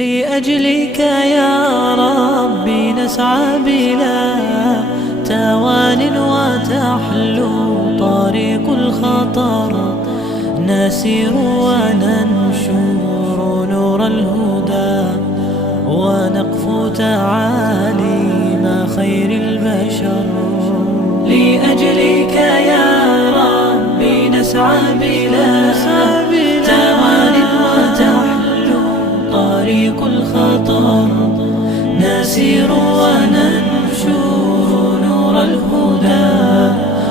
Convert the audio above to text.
لأجلك يا ربي نسعى بلا توان وتحلو طريق الخطر، نسير وننشر نور الهدى ونقفو تعاليم خير البشر. لأجلك يا ربي نسعى بلا توان وتحلو طريق الخطر، نسير